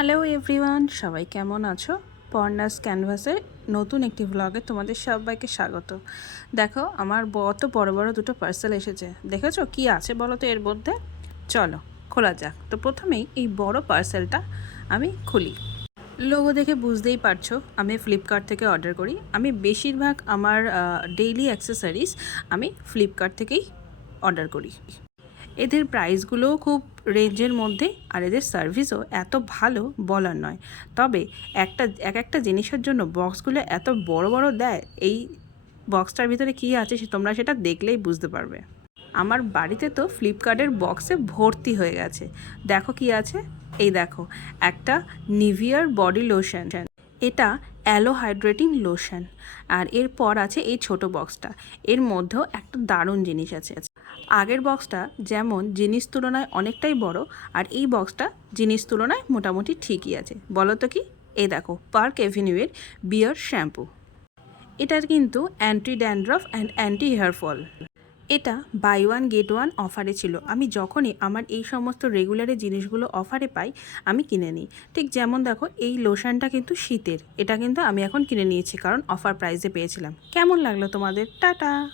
Hello everyone, সবাই কেমন আছো? পর্নাস ক্যানভাসের নতুন একটি ভ্লগে তোমাদের সবাইকে স্বাগত। দেখো, আমার অত বড় বড় দুটো পার্সেল এসেছে। দেখেছ কি আছে বলো তো এর মধ্যে? চলো, খোলা যাক। তো প্রথমেই এই বড় পার্সেলটা আমি খুলি। লোগো দেখে বুঝতেই পারছ, আমি ফ্লিপকার্ট থেকে অর্ডার করি। আমি বেশিরভাগ আমার ডেইলি অ্যাক্সেসরিজ আমি ফ্লিপকার্ট থেকেই অর্ডার করি। এদের প্রাইসগুলোও খুব রেঞ্জের মধ্যে আর এদের সার্ভিসও এত ভালো বলার নয়। তবে একটা, এক একটা জিনিসের জন্য বক্সগুলো এত বড় বড় দেয়, এই বক্সটার ভিতরে কী আছে সে তোমরা সেটা দেখলেই বুঝতে পারবে। আমার বাড়িতে তো ফ্লিপকার্টের বক্সে ভর্তি হয়ে গেছে। দেখো কি আছে? এই দেখো, একটা নিভিয়ার বডি লোশন। এটা অ্যালো হাইড্রেটিং লোশন। আর এরপর আছে এই ছোট বক্সটা। এর মধ্যেও একটা দারুণ জিনিস আছে। আগের বক্সটা যেমন জিনিস তুলনায় অনেকটাই বড়, আর এই বক্সটা জিনিস তুলনায় মোটামুটি ঠিকই আছে। বলো তো কি? এই দেখো, পার্ক এভিনিউয়ের বিয়ার শ্যাম্পু। এটার কিন্তু anti dandruff and anti hair fall. এটা বাই ওয়ান গেট ওয়ান অফারে ছিল। আমি যখনই আমার এই সমস্ত রেগুলারের জিনিসগুলো অফারে পাই, আমি কিনে নিই। ঠিক যেমন দেখো, এই লোশনটা কিন্তু শীতের। এটা কিন্তু আমি এখন কিনে নিয়েছি, কারণ অফার প্রাইসে পেয়েছিলাম। কেমন লাগল তোমাদের? টাটা!